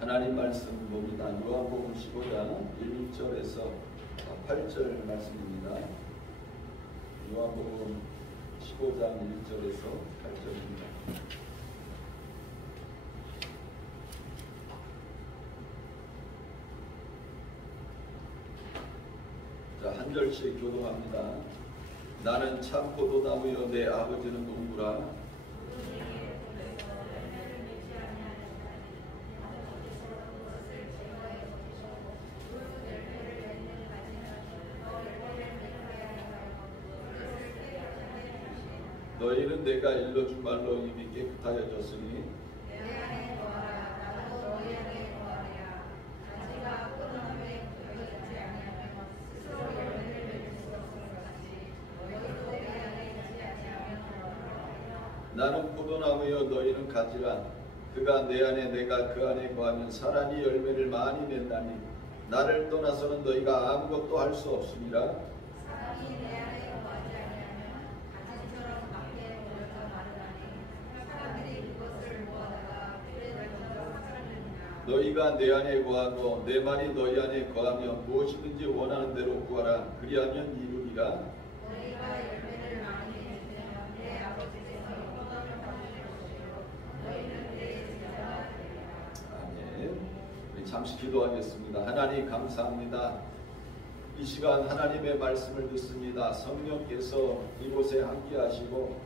하나님 말씀 봅니다. 요한복음 15장 1절에서 8절 말씀입니다. 요한복음 15장 1절에서 8절입니다. 자, 한 절씩 교독합니다. 나는 참 포도나무여 내 아버지는 농부라. 너희는 내가 일러준 말로 이미 깨끗하여졌으니 나는 포도나무여 너희는 가지라. 그가 내 안에 내가 그 안에 거하면 사람이 열매를 많이 낸다니 나를 떠나서는 너희가 아무것도 할 수 없으니라. 너희가 내 안에 거하고 내 말이 너희 안에 거하면 무엇이든지 원하는 대로 구하라. 그리하면 이루리라. 너희가 열매를 많이 내면 내 아버지께서 영광을 받으실 것이요 너희는 내 제자가 되리라. 아멘. 우리 잠시 기도하겠습니다. 하나님 감사합니다. 이 시간 하나님의 말씀을 듣습니다. 성령께서 이곳에 함께하시고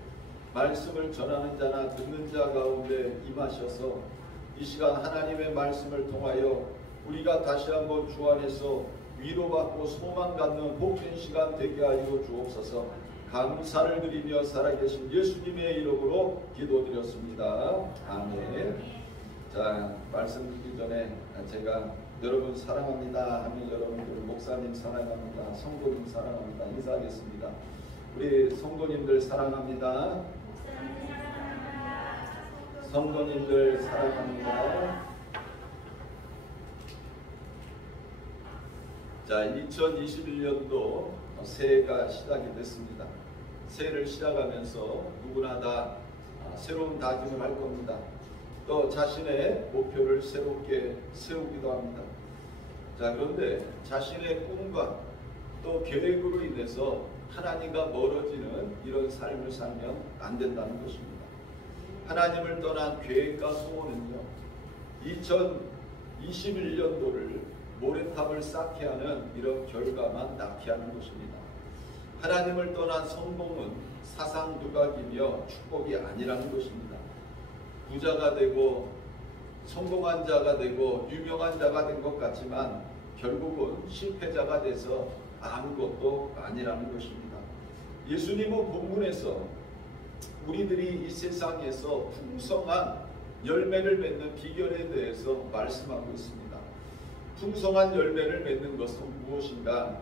말씀을 전하는 자나 듣는 자 가운데 임하셔서 이 시간 하나님의 말씀을 통하여 우리가 다시 한번 주 안에서 위로받고 소망 갖는 복된 시간 되게 하여 주옵소서. 감사를 드리며 살아계신 예수님의 이름으로 기도드렸습니다. 아멘. 자, 말씀 드리기 전에 제가 여러분 사랑합니다 하면 여러분들 목사님 사랑합니다, 성도님 사랑합니다 인사하겠습니다. 우리 성도님들 사랑합니다. 성도님들 사랑합니다. 자, 2021년도 새해가 시작이 됐습니다. 새해를 시작하면서 누구나 다 새로운 다짐을 할 겁니다. 또 자신의 목표를 새롭게 세우기도 합니다. 자, 그런데 자신의 꿈과 또 계획으로 인해서 하나님과 멀어지는 이런 삶을 살면 안 된다는 것입니다. 하나님을 떠난 계획과 소원은요, 2021년도를 모래탑을 쌓게 하는 이런 결과만 낳게 하는 것입니다. 하나님을 떠난 성공은 사상 누각이며 축복이 아니라는 것입니다. 부자가 되고 성공한 자가 되고 유명한 자가 된 것 같지만 결국은 실패자가 돼서 아무것도 아니라는 것입니다. 예수님은 본문에서 우리들이 이 세상에서 풍성한 열매를 맺는 비결에 대해서 말씀하고 있습니다. 풍성한 열매를 맺는 것은 무엇인가?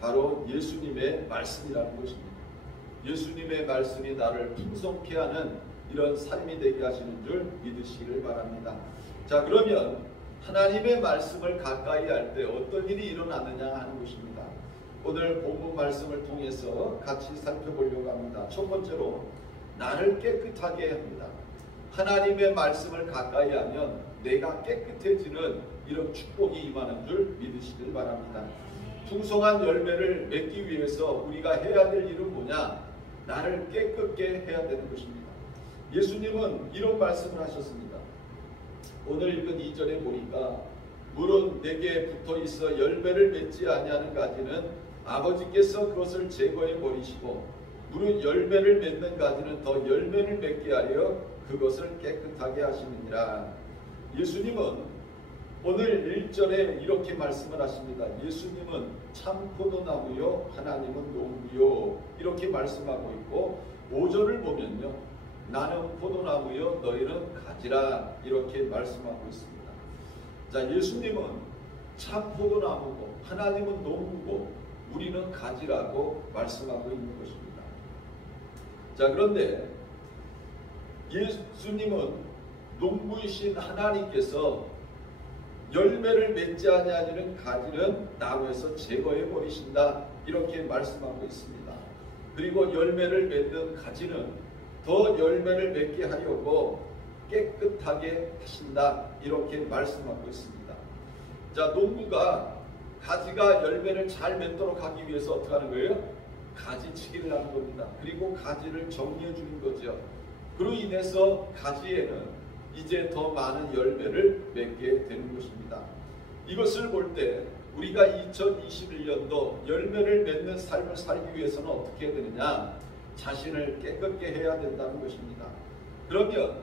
바로 예수님의 말씀이라는 것입니다. 예수님의 말씀이 나를 풍성케 하는 이런 삶이 되게 하시는 줄 믿으시기를 바랍니다. 자, 그러면 하나님의 말씀을 가까이 할 때 어떤 일이 일어나느냐 하는 것입니다. 오늘 본문 말씀을 통해서 같이 살펴보려고 합니다. 첫 번째로 나를 깨끗하게 합니다. 하나님의 말씀을 가까이 하면 내가 깨끗해지는 이런 축복이 임하는 줄 믿으시길 바랍니다. 풍성한 열매를 맺기 위해서 우리가 해야 될 일은 뭐냐? 나를 깨끗게 해야 되는 것입니다. 예수님은 이런 말씀을 하셨습니다. 오늘 읽은 2절에 보니까 물은 내게 붙어 있어 열매를 맺지 아니하는 가지는 아버지께서 그것을 제거해 버리시고 물은 열매를 맺는 가지는 더 열매를 맺게 하려 그것을 깨끗하게 하시느니라. 예수님은 오늘 1절에 이렇게 말씀을 하십니다. 예수님은 참 포도나무요 하나님은 농부요 이렇게 말씀하고 있고 5절을 보면요 나는 포도나무요 너희는 가지라 이렇게 말씀하고 있습니다. 자, 예수님은 참 포도나무고 하나님은 농부고 우리는 가지라고 말씀하고 있는 것입니다. 자, 그런데 예수님은 농부이신 하나님께서 열매를 맺지 아니하는 가지는 나무에서 제거해 버리신다 이렇게 말씀하고 있습니다. 그리고 열매를 맺는 가지는 더 열매를 맺게 하려고 깨끗하게 하신다. 이렇게 말씀하고 있습니다. 자, 농부가 가지가 열매를 잘 맺도록 하기 위해서 어떻게 하는 거예요? 가지치기를 하는 겁니다. 그리고 가지를 정리해 주는 거죠. 그로 인해서 가지에는 이제 더 많은 열매를 맺게 되는 것입니다. 이것을 볼 때 우리가 2021년도 열매를 맺는 삶을 살기 위해서는 어떻게 해야 되느냐? 자신을 깨끗게 해야 된다는 것입니다. 그러면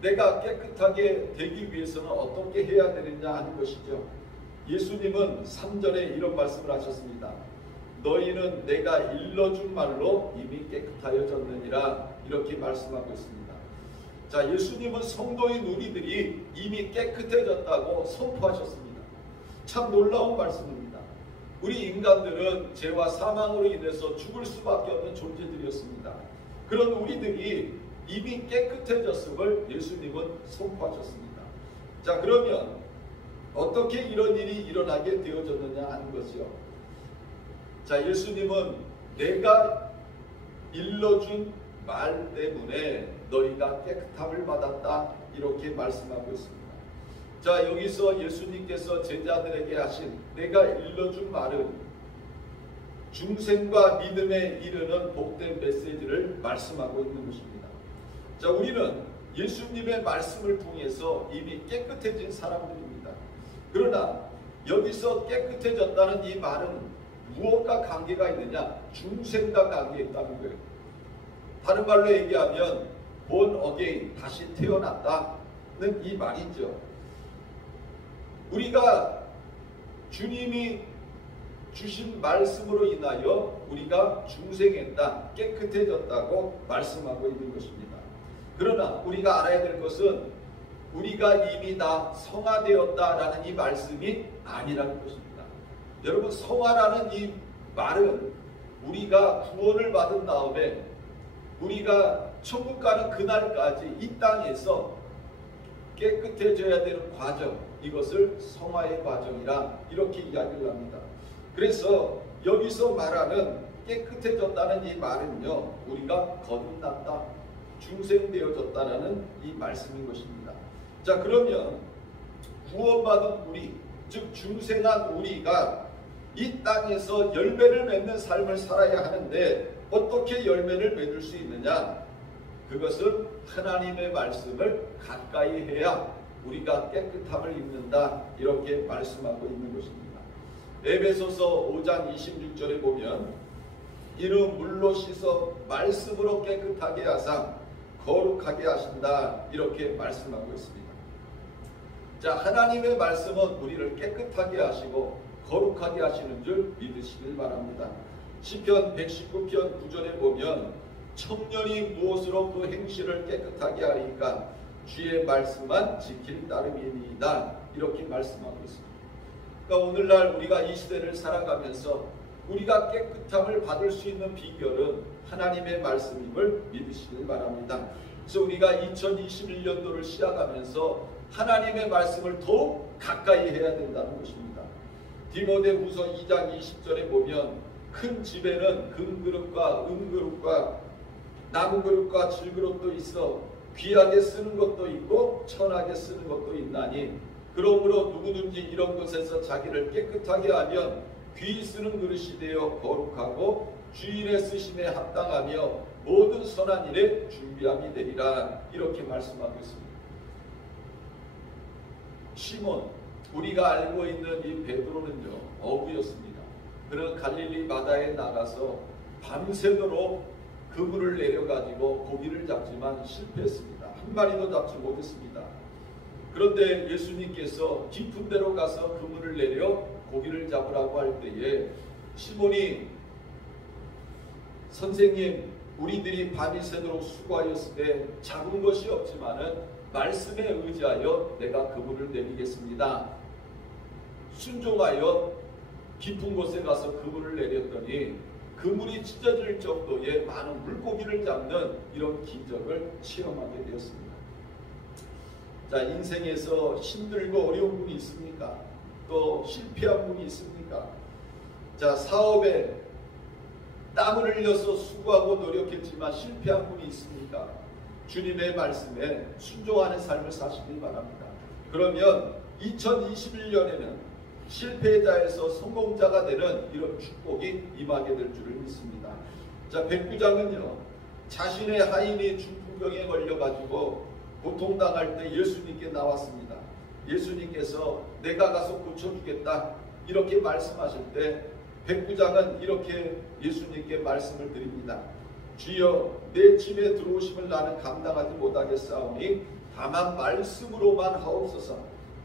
내가 깨끗하게 되기 위해서는 어떻게 해야 되느냐 하는 것이죠. 예수님은 3절에 이런 말씀을 하셨습니다. 너희는 내가 일러준 말로 이미 깨끗하여졌느니라. 이렇게 말씀하고 있습니다. 자, 예수님은 성도인 우리들이 이미 깨끗해졌다고 선포하셨습니다. 참 놀라운 말씀입니다. 우리 인간들은 죄와 사망으로 인해서 죽을 수밖에 없는 존재들이었습니다. 그런 우리들이 이미 깨끗해졌음을 예수님은 선포하셨습니다. 자, 그러면 어떻게 이런 일이 일어나게 되어졌느냐 하는 것이요. 자, 예수님은 내가 일러준 말 때문에 너희가 깨끗함을 받았다. 이렇게 말씀하고 있습니다. 자, 여기서 예수님께서 제자들에게 하신 내가 일러준 말은 중생과 믿음에 이르는 복된 메시지를 말씀하고 있는 것입니다. 자, 우리는 예수님의 말씀을 통해서 이미 깨끗해진 사람들입니다. 그러나 여기서 깨끗해졌다는 이 말은 무엇과 관계가 있느냐? 중생과 관계가 있다는 거예요. 다른 말로 얘기하면 born again, 다시 태어났다는 이 말이죠. 우리가 주님이 주신 말씀으로 인하여 우리가 중생했다, 깨끗해졌다고 말씀하고 있는 것입니다. 그러나 우리가 알아야 될 것은 우리가 이미 다 성화되었다라는 이 말씀이 아니라는 것입니다. 여러분, 성화라는 이 말은 우리가 구원을 받은 다음에 우리가 천국 가는 그날까지 이 땅에서 깨끗해져야 되는 과정, 이것을 성화의 과정이라 이렇게 이야기를 합니다. 그래서 여기서 말하는 깨끗해졌다는 이 말은요, 우리가 거듭났다, 중생되어졌다라는 이 말씀인 것입니다. 자, 그러면 구원받은 우리, 즉 중생한 우리가 이 땅에서 열매를 맺는 삶을 살아야 하는데 어떻게 열매를 맺을 수 있느냐? 그것은 하나님의 말씀을 가까이 해야 우리가 깨끗함을 입는다. 이렇게 말씀하고 있는 것입니다. 에베소서 5장 26절에 보면 이는 물로 씻어 말씀으로 깨끗하게 하사 거룩하게 하신다. 이렇게 말씀하고 있습니다. 자, 하나님의 말씀은 우리를 깨끗하게 하시고 거룩하게 하시는 줄 믿으시길 바랍니다. 시편 119편 9절에 보면 청년이 무엇으로 그 행실을 깨끗하게 하리까 주의 말씀만 지킬 따름이니이다. 이렇게 말씀하고 있습니다. 그러니까 오늘날 우리가 이 시대를 살아가면서 우리가 깨끗함을 받을 수 있는 비결은 하나님의 말씀임을 믿으시길 바랍니다. 그래서 우리가 2021년도를 시작하면서 하나님의 말씀을 더욱 가까이 해야 된다는 것입니다. 디모데후서 2장 20절에 보면 큰 집에는 금그릇과 은그릇과 나무그릇과 질그릇도 있어 귀하게 쓰는 것도 있고 천하게 쓰는 것도 있나니 그러므로 누구든지 이런 것에서 자기를 깨끗하게 하면 귀 쓰는 그릇이 되어 거룩하고 주일에 쓰심에 합당하며 모든 선한 일에 준비함이 되리라. 이렇게 말씀하고 있습니다. 시몬, 우리가 알고 있는 이 베드로는요, 어부였습니다. 그는 갈릴리 바다에 나가서 밤새도록 그물을 내려가지고 고기를 잡지만 실패했습니다. 한 마리도 잡지 못했습니다. 그런데 예수님께서 깊은 데로 가서 그물을 내려 고기를 잡으라고 할 때에 시몬이 선생님, 우리들이 밤이 새도록 수고하였을 때 잡은 것이 없지만은 말씀에 의지하여 내가 그물을 내리겠습니다. 순종하여 깊은 곳에 가서 그물을 내렸더니 그물이 찢어질 정도의 많은 물고기를 잡는 이런 기적을 체험하게 되었습니다. 자, 인생에서 힘들고 어려운 분이 있습니까? 또 실패한 분이 있습니까? 자, 사업에 땀을 흘려서 수고하고 노력했지만 실패한 분이 있습니까? 주님의 말씀에 순종하는 삶을 사시길 바랍니다. 그러면 2021년에는 실패자에서 성공자가 되는 이런 축복이 임하게 될 줄을 믿습니다. 자, 백부장은요, 자신의 하인이 중풍병에 걸려가지고 고통당할 때 예수님께 나왔습니다. 예수님께서 내가 가서 고쳐주겠다 이렇게 말씀하실 때 백부장은 이렇게 예수님께 말씀을 드립니다. 주여, 내 집에 들어오심을 나는 감당하지 못하겠사오니 다만 말씀으로만 하옵소서.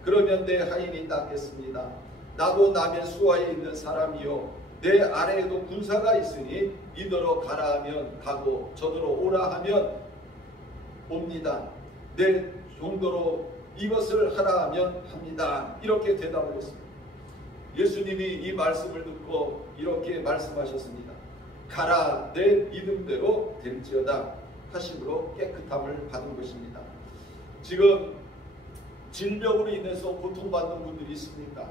그러면 내 하인이 낫겠습니다. 나도 남의 수하에 있는 사람이요, 내 아래에도 군사가 있으니 이더러 가라 하면 가고 저더러 오라 하면 옵니다. 내 정도로 이것을 하라 하면 합니다. 이렇게 대답을 했습니다. 예수님이 이 말씀을 듣고 이렇게 말씀하셨습니다. 가라, 내 믿음대로 될지어다 하심으로 깨끗함을 받은 것입니다. 지금 질병으로 인해서 고통받는 분들이 있습니까?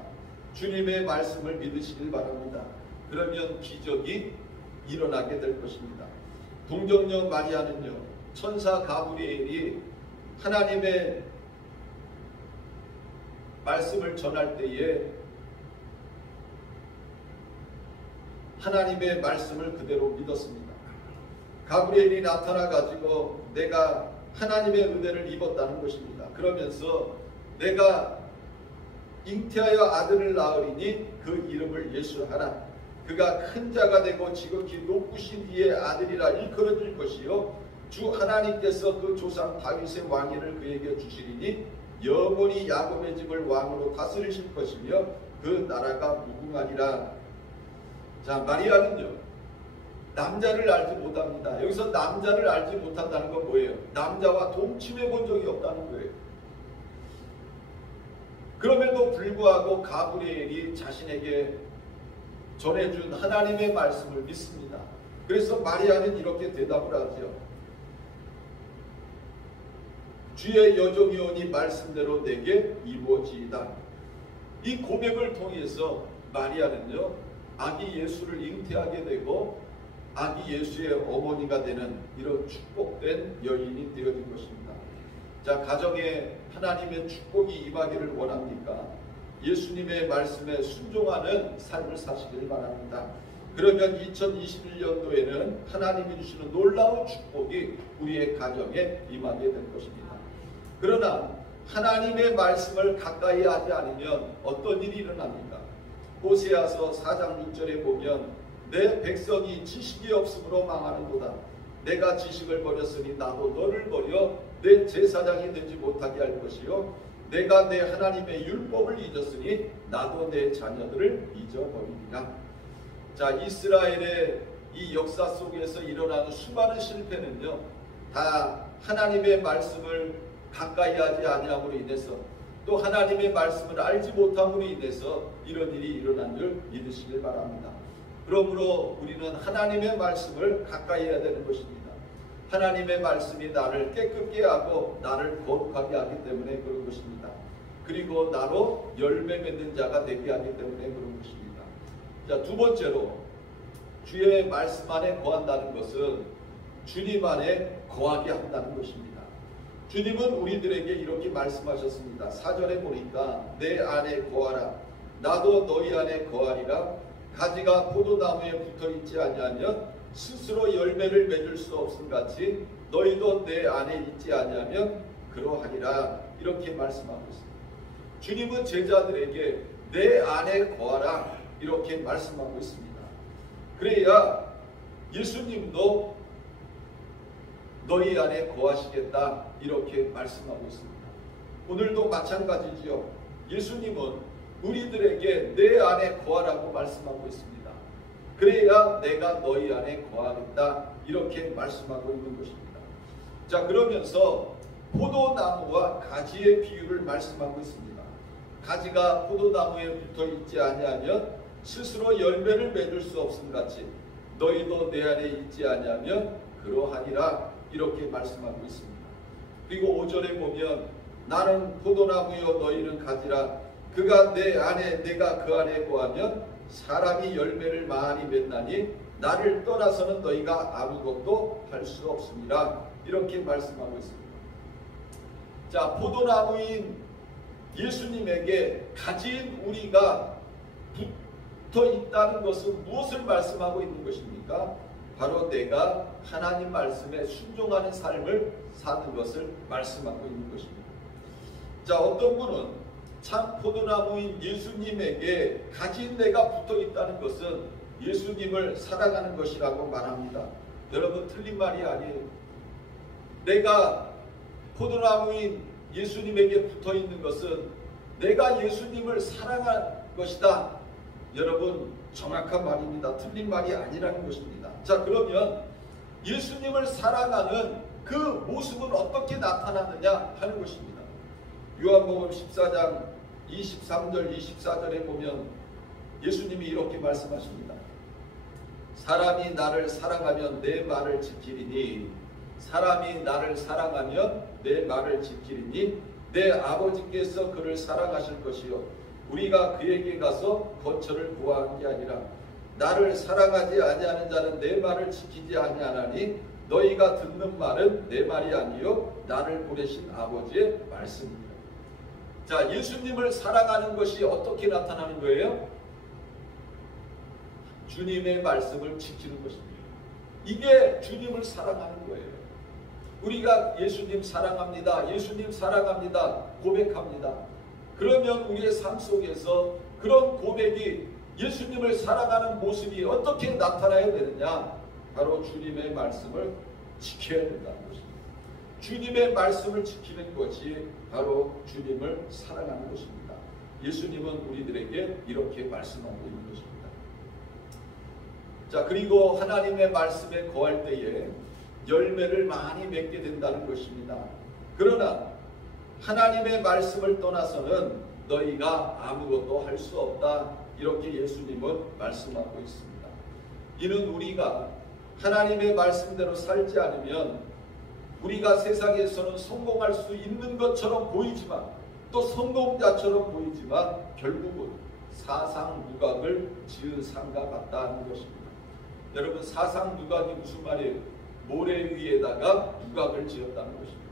주님의 말씀을 믿으시길 바랍니다. 그러면 기적이 일어나게 될 것입니다. 동정녀 마리아는요, 천사 가브리엘이 하나님의 말씀을 전할 때에 하나님의 말씀을 그대로 믿었습니다. 가브리엘이 나타나 가지고 내가 하나님의 은혜를 입었다는 것입니다. 그러면서 내가 잉태하여 아들을 낳으리니 그 이름을 예수하라. 그가 큰 자가 되고 지극히 높으신 이의 아들이라 일컬어질 것이요, 주 하나님께서 그 조상 다윗의 왕위를 그에게 주시리니 영원히 야곱의 집을 왕으로 다스리실 것이며 그 나라가 무궁하리라. 자, 마리아는요, 남자를 알지 못합니다. 여기서 남자를 알지 못한다는 건 뭐예요? 남자와 동침해 본 적이 없다는 거예요. 그럼에도 불구하고 가브리엘이 자신에게 전해준 하나님의 말씀을 믿습니다. 그래서 마리아는 이렇게 대답을 하죠. 주의 여종이오니 말씀대로 내게 이루어지이다. 이 고백을 통해서 마리아는요, 아기 예수를 잉태하게 되고 아기 예수의 어머니가 되는 이런 축복된 여인이 되어진 것입니다. 자, 가정에 하나님의 축복이 임하기를 원합니까? 예수님의 말씀에 순종하는 삶을 사시길 바랍니다. 그러면 2021년도에는 하나님이 주시는 놀라운 축복이 우리의 가정에 임하게 될 것입니다. 그러나 하나님의 말씀을 가까이 하지 않으면 어떤 일이 일어납니까? 호세아서 4장 6절에 보면 내 백성이 지식이 없으므로 망하는도다. 내가 지식을 버렸으니 나도 너를 버려 내 제사장이 되지 못하게 할 것이요, 내가 내 하나님의 율법을 잊었으니 나도 내 자녀들을 잊어버리리라. 자, 이스라엘의 이 역사 속에서 일어나는 수많은 실패는요, 다 하나님의 말씀을 가까이 하지 아니함으로 인해서, 또 하나님의 말씀을 알지 못함으로 인해서 이런 일이 일어난 줄 믿으시길 바랍니다. 그러므로 우리는 하나님의 말씀을 가까이 해야 되는 것입니다. 하나님의 말씀이 나를 깨끗게 하고 나를 거룩하게 하기 때문에 그런 것입니다. 그리고 나로 열매 맺는 자가 되게 하기 때문에 그런 것입니다. 자, 두 번째로 주의 말씀 안에 거한다는 것은 주님 안에 거하게 한다는 것입니다. 주님은 우리들에게 이렇게 말씀하셨습니다. 4절에 보니까 내 안에 거하라, 나도 너희 안에 거하리라. 가지가 포도나무에 붙어있지 아니하면 스스로 열매를 맺을 수 없음같이 너희도 내 안에 있지 아니하면 그러하리라. 이렇게 말씀하고 있습니다. 주님은 제자들에게 내 안에 거하라 이렇게 말씀하고 있습니다. 그래야 예수님도 너희 안에 거하시겠다 이렇게 말씀하고 있습니다. 오늘도 마찬가지지요. 예수님은 우리들에게 내 안에 거하라고 말씀하고 있습니다. 그래야 내가 너희 안에 거하겠다 이렇게 말씀하고 있는 것입니다. 자, 그러면서 포도나무와 가지의 비유를 말씀하고 있습니다. 가지가 포도나무에 붙어있지 아니하면 스스로 열매를 맺을 수 없음같이 너희도 내 안에 있지 아니하면 그러하니라 이렇게 말씀하고 있습니다. 그리고 5절에 보면 나는 포도나무요 너희는 가지라. 그가 내 안에 내가 그 안에 거하면 사람이 열매를 많이 맺나니 나를 떠나서는 너희가 아무것도 할 수 없습니다. 이렇게 말씀하고 있습니다. 자, 포도나무인 예수님에게 가진 우리가 붙어 있다는 것은 무엇을 말씀하고 있는 것입니까? 바로 내가 하나님 말씀에 순종하는 삶을 사는 것을 말씀하고 있는 것입니다. 자, 어떤 분은 참 포도나무인 예수님에게 가진 내가 붙어 있다는 것은 예수님을 사랑하는 것이라고 말합니다. 여러분, 틀린 말이 아니에요. 내가 포도나무인 예수님에게 붙어 있는 것은 내가 예수님을 사랑한 것이다. 여러분, 정확한 말입니다. 틀린 말이 아니라는 것입니다. 자, 그러면 예수님을 사랑하는 그 모습은 어떻게 나타나느냐 하는 것입니다. 요한복음 14장 23절 24절에 보면 예수님이 이렇게 말씀하십니다. 사람이 나를 사랑하면 내 말을 지키리니 사람이 나를 사랑하면 내 말을 지키리니 내 아버지께서 그를 사랑하실 것이요 우리가 그에게 가서 거처를 구하는 게 아니라 나를 사랑하지 아니하는 자는 내 말을 지키지 아니하나니 너희가 듣는 말은 내 말이 아니요 나를 보내신 아버지의 말씀입니다. 자, 예수님을 사랑하는 것이 어떻게 나타나는 거예요? 주님의 말씀을 지키는 것입니다. 이게 주님을 사랑하는 거예요. 우리가 예수님 사랑합니다. 예수님 사랑합니다. 고백합니다. 그러면 우리의 삶 속에서 그런 고백이 예수님을 사랑하는 모습이 어떻게 나타나야 되느냐? 바로 주님의 말씀을 지켜야 된다는 것입니다. 주님의 말씀을 지키는 것이 바로 주님을 사랑하는 것입니다. 예수님은 우리들에게 이렇게 말씀하고 있는 것입니다. 자, 그리고 하나님의 말씀에 거할 때에 열매를 많이 맺게 된다는 것입니다. 그러나 하나님의 말씀을 떠나서는 너희가 아무것도 할 수 없다. 이렇게 예수님은 말씀하고 있습니다. 이는 우리가 하나님의 말씀대로 살지 않으면 우리가 세상에서는 성공할 수 있는 것처럼 보이지만 또 성공자처럼 보이지만 결국은 사상누각을 지은 상과 같다는 것입니다. 여러분, 사상누각이 무슨 말이에요? 모래 위에다가 누각을 지었다는 것입니다.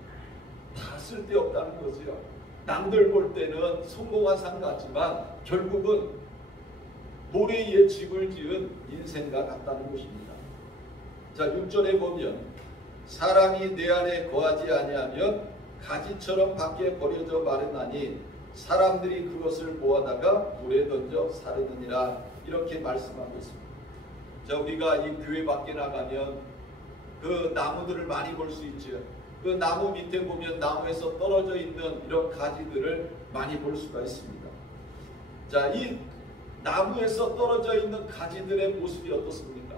다 쓸데없다는 거지요. 남들 볼 때는 성공한 상 같지만 결국은 모래 위에 집을 지은 인생과 같다는 것입니다. 자, 6절에 보면 사람이 내 안에 거하지 아니하면 가지처럼 밖에 버려져 마르나니 사람들이 그것을 모아다가 물에 던져 사르느니라. 이렇게 말씀하고 있습니다. 자, 우리가 이 교회 밖에 나가면 그 나무들을 많이 볼 수 있죠. 그 나무 밑에 보면 나무에서 떨어져 있는 이런 가지들을 많이 볼 수가 있습니다. 자, 이 나무에서 떨어져 있는 가지들의 모습이 어떻습니까?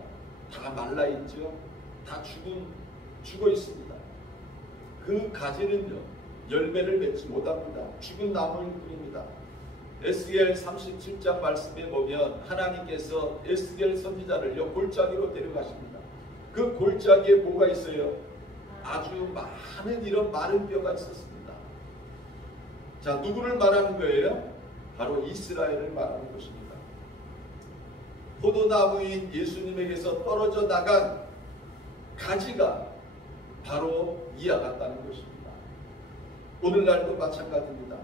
다 말라 있죠. 다 죽어 있습니다. 그 가지는요, 열매를 맺지 못합니다. 죽은 나무일 뿐입니다. 에스겔 37장 말씀에 보면 하나님께서 에스겔 선지자를요 골짜기로 데려가십니다. 그 골짜기에 뭐가 있어요? 아주 많은 이런 마른 뼈가 있었습니다. 자, 누구를 말하는 거예요? 바로 이스라엘을 말하는 것입니다. 포도나무인 예수님에게서 떨어져 나간 가지가 바로 이와 같다는 것입니다. 오늘날도 마찬가지입니다.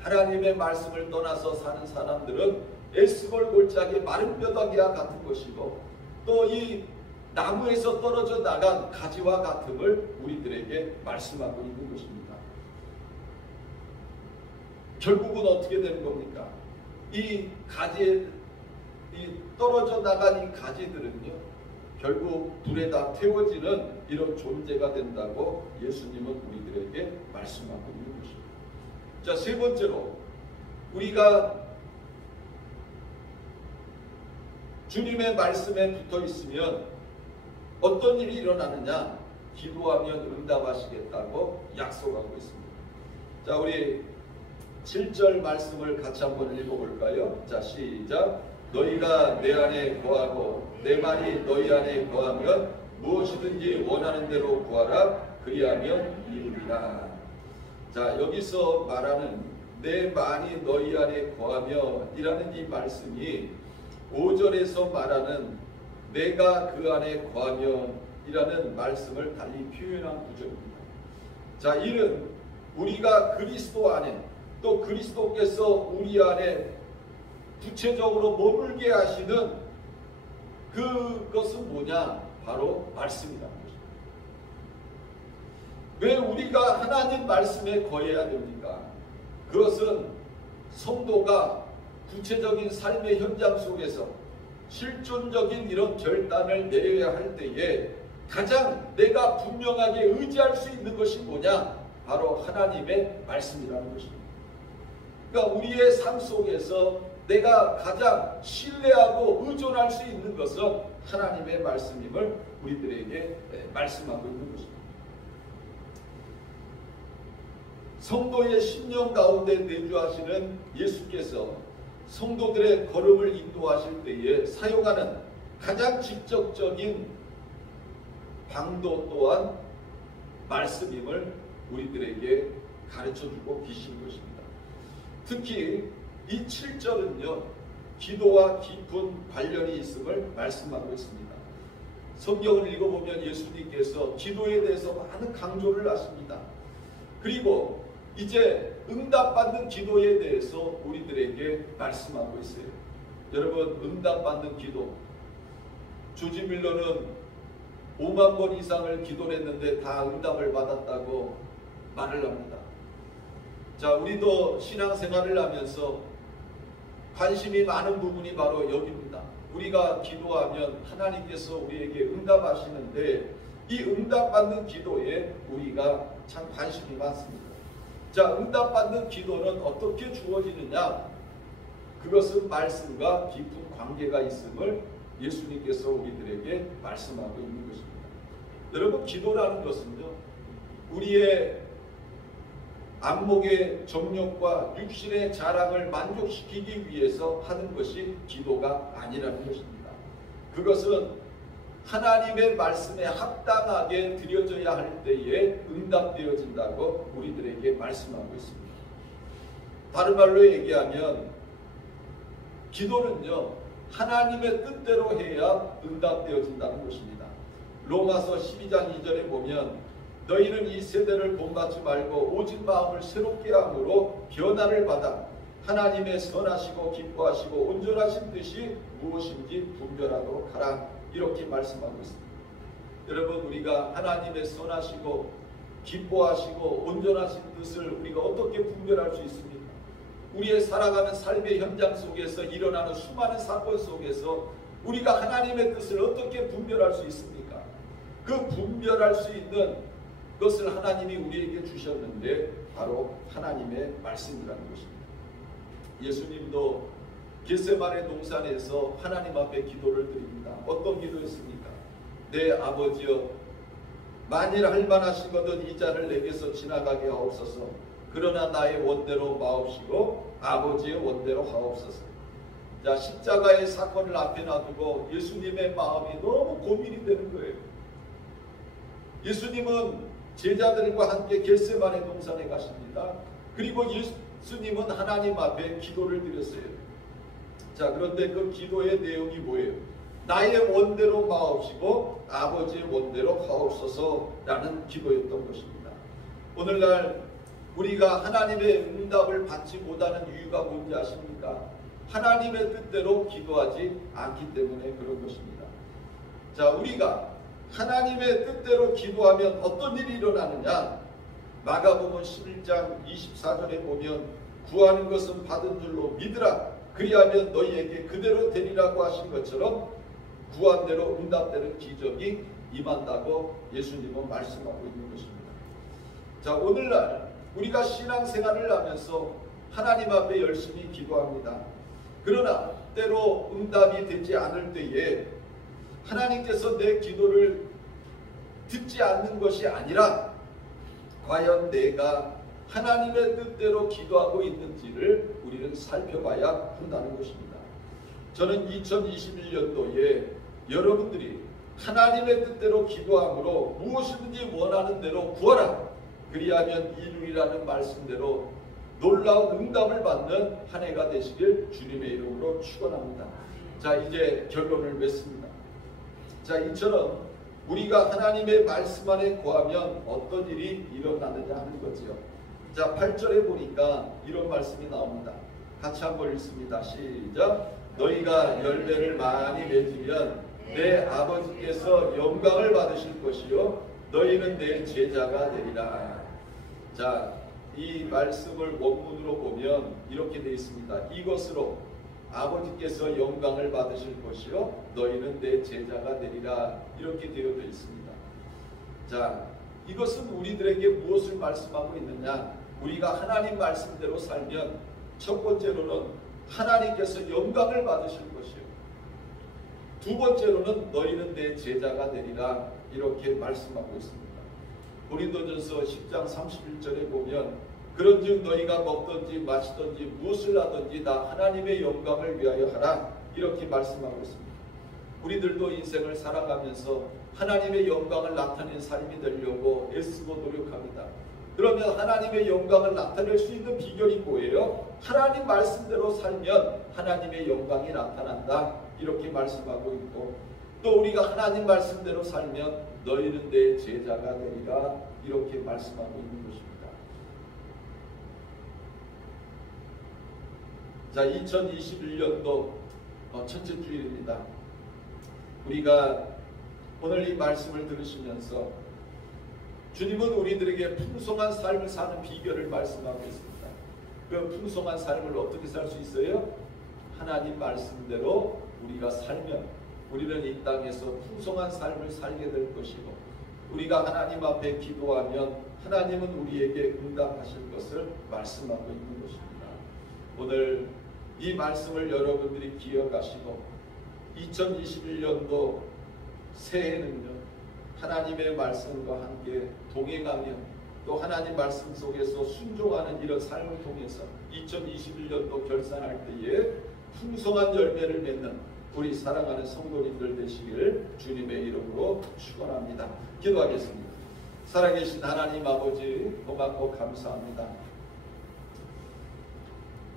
하나님의 말씀을 떠나서 사는 사람들은 에스겔 골짜기 마른 뼈다귀와 같은 것이고 또 이 나무에서 떨어져 나간 가지와 같음을 우리들에게 말씀하고 있는 것입니다. 결국은 어떻게 되는 겁니까? 이 떨어져 나간 이 가지들은요, 결국 불에다 태워지는 이런 존재가 된다고 예수님은 우리들에게 말씀하고 있는 것입니다. 자, 세 번째로 우리가 주님의 말씀에 붙어 있으면 어떤 일이 일어나느냐? 기도하면 응답하시겠다고 약속하고 있습니다. 자, 우리 7절 말씀을 같이 한번 읽어볼까요? 자, 시작. 너희가 내 안에 거하고 내 말이 너희 안에 거하면 무엇이든지 원하는 대로 구하라. 그리하면 이루리라. 자, 여기서 말하는 내 말이 너희 안에 거하며 이라는 이 말씀이 5절에서 말하는 내가 그 안에 거하면 이라는 말씀을 달리 표현한 구절입니다. 자, 이는 우리가 그리스도 안에 또 그리스도께서 우리 안에 구체적으로 머물게 하시는 그것은 뭐냐? 바로 말씀이라는 것입니다. 왜 우리가 하나님 말씀에 거해야 됩니까? 그것은 성도가 구체적인 삶의 현장 속에서 실존적인 이런 결단을 내려야 할 때에 가장 내가 분명하게 의지할 수 있는 것이 뭐냐? 바로 하나님의 말씀이라는 것입니다. 그러니까 우리의 삶 속에서 내가 가장 신뢰하고 의존할 수 있는 것은 하나님의 말씀임을 우리들에게 말씀하고 있는 것입니다. 성도의 심령 가운데 내주하시는 예수께서 성도들의 걸음을 인도하실 때에 사용하는 가장 직접적인 방도 또한 말씀임을 우리들에게 가르쳐주고 계신 것입니다. 특히 이 7절은요, 기도와 깊은 관련이 있음을 말씀하고 있습니다. 성경을 읽어보면 예수님께서 기도에 대해서 많은 강조를 하십니다. 그리고 이제 응답받는 기도에 대해서 우리들에게 말씀하고 있어요. 여러분, 응답받는 기도, 조지 밀러는 5만 번 이상을 기도를 했는데 다 응답을 받았다고 말을 합니다. 자, 우리도 신앙생활을 하면서 관심이 많은 부분이 바로 여기입니다. 우리가 기도하면 하나님께서 우리에게 응답하시는데 이 응답받는 기도에 우리가 참 관심이 많습니다. 자, 응답받는 기도는 어떻게 주어지느냐? 그것은 말씀과 깊은 관계가 있음을 예수님께서 우리들에게 말씀하고 있는 것입니다. 여러분, 기도라는 것은요, 우리의 안목의 정욕과 육신의 자랑을 만족시키기 위해서 하는 것이 기도가 아니라는 것입니다. 그것은 하나님의 말씀에 합당하게 드려져야 할 때에 응답되어진다고 우리들에게 말씀하고 있습니다. 다른 말로 얘기하면 기도는요, 하나님의 뜻대로 해야 응답되어진다는 것입니다. 로마서 12장 2절에 보면 너희는 이 세대를 본받지 말고 오직 마음을 새롭게 함으로 변화를 받아 하나님의 선하시고 기뻐하시고 온전하신 뜻이 무엇인지 분별하도록 하라, 이렇게 말씀하고 있습니다. 여러분, 우리가 하나님의 선하시고 기뻐하시고 온전하신 뜻을 우리가 어떻게 분별할 수 있습니까? 우리의 살아가는 삶의 현장 속에서 일어나는 수많은 사건 속에서 우리가 하나님의 뜻을 어떻게 분별할 수 있습니까? 그 분별할 수 있는 그것을 하나님이 우리에게 주셨는데 바로 하나님의 말씀이라는 것입니다. 예수님도 겟세마네 동산에서 하나님 앞에 기도를 드립니다. 어떤 기도했습니까? 내 아버지여, 만일 할만하시거든 이 잔을 내게서 지나가게 하옵소서. 그러나 나의 원대로 마옵시고 아버지의 원대로 하옵소서. 자, 십자가의 사건을 앞에 놔두고 예수님의 마음이 너무 고민이 되는 거예요. 예수님은 제자들과 함께 겟세마네 동산에 가십니다. 그리고 예수님은 하나님 앞에 기도를 드렸어요. 자, 그런데 그 기도의 내용이 뭐예요? 나의 원대로 마옵시고 아버지의 원대로 하옵소서라는 기도였던 것입니다. 오늘날 우리가 하나님의 응답을 받지 못하는 이유가 뭔지 아십니까? 하나님의 뜻대로 기도하지 않기 때문에 그런 것입니다. 자, 우리가 하나님의 뜻대로 기도하면 어떤 일이 일어나느냐? 마가복음 11장 24절에 보면 구하는 것은 받은 줄로 믿으라. 그리하면 너희에게 그대로 되리라고 하신 것처럼 구한 대로 응답되는 기적이 임한다고 예수님은 말씀하고 있는 것입니다. 자, 오늘날 우리가 신앙생활을 하면서 하나님 앞에 열심히 기도합니다. 그러나 때로 응답이 되지 않을 때에 하나님께서 내 기도를 듣지 않는 것이 아니라 과연 내가 하나님의 뜻대로 기도하고 있는지를 우리는 살펴봐야 한다는 것입니다. 저는 2021년도에 여러분들이 하나님의 뜻대로 기도함으로 무엇이든지 원하는 대로 구하라. 그리하면 이루리라는 말씀대로 놀라운 응답을 받는 한 해가 되시길 주님의 이름으로 축원합니다. 자, 이제 결론을 맺습니다. 자, 이처럼 우리가 하나님의 말씀 안에 거하면 어떤 일이 일어나느냐 하는 거지요. 자, 8절에 보니까 이런 말씀이 나옵니다. 같이 한번 읽습니다. 시작. 너희가 열매를 많이 맺으면 내 아버지께서 영광을 받으실 것이요 너희는 내 제자가 되리라. 자, 이 말씀을 원문으로 보면 이렇게 되어 있습니다. 이것으로 아버지께서 영광을 받으실 것이요 너희는 내 제자가 되리라. 이렇게 되어 있습니다. 자, 이것은 우리들에게 무엇을 말씀하고 있느냐? 우리가 하나님 말씀대로 살면 첫 번째로는 하나님께서 영광을 받으실 것이요 두 번째로는 너희는 내 제자가 되리라. 이렇게 말씀하고 있습니다. 고린도전서 10장 31절에 보면 그런즉 너희가 먹든지 마시든지 무엇을 하든지 다 하나님의 영광을 위하여 하라. 이렇게 말씀하고 있습니다. 우리들도 인생을 살아가면서 하나님의 영광을 나타내는 삶이 되려고 애쓰고 노력합니다. 그러면 하나님의 영광을 나타낼 수 있는 비결이 뭐예요? 하나님 말씀대로 살면 하나님의 영광이 나타난다. 이렇게 말씀하고 있고 또 우리가 하나님 말씀대로 살면 너희는 내 제자가 되리라. 이렇게 말씀하고 있는 것입니다. 자, 2021년도 첫째 주일입니다. 우리가 오늘 이 말씀을 들으시면서 주님은 우리들에게 풍성한 삶을 사는 비결을 말씀하고 있습니다. 그 풍성한 삶을 어떻게 살 수 있어요? 하나님 말씀대로 우리가 살면 우리는 이 땅에서 풍성한 삶을 살게 될 것이고 우리가 하나님 앞에 기도하면 하나님은 우리에게 응답하실 것을 말씀하고 있는 것입니다. 오늘 이 말씀을 여러분들이 기억하시고 2021년도 새해는요 하나님의 말씀과 함께 동행하며 또 하나님 말씀 속에서 순종하는 이런 삶을 통해서 2021년도 결산할 때에 풍성한 열매를 맺는 우리 사랑하는 성도님들 되시길 주님의 이름으로 축원합니다. 기도하겠습니다. 살아계신 하나님 아버지 고맙고 감사합니다.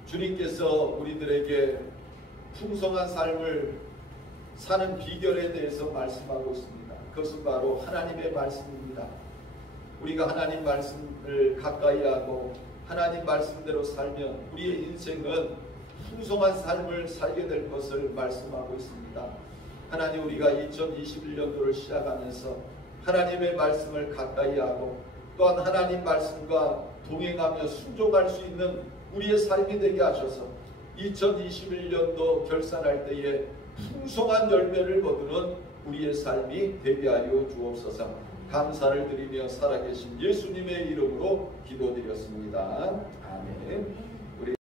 주님께서 우리들에게 풍성한 삶을 사는 비결에 대해서 말씀하고 있습니다. 그것은 바로 하나님의 말씀입니다. 우리가 하나님 말씀을 가까이 하고 하나님 말씀대로 살면 우리의 인생은 풍성한 삶을 살게 될 것을 말씀하고 있습니다. 하나님 우리가 2021년도를 시작하면서 하나님의 말씀을 가까이 하고 또한 하나님 말씀과 동행하며 순종할 수 있는 우리의 삶이 되게 하셔서 2021년도 결산할 때에 풍성한 열매를 거두는 우리의 삶이 되게 하여 주옵소서. 감사를 드리며 살아계신 예수님의 이름으로 기도드렸습니다. 아멘.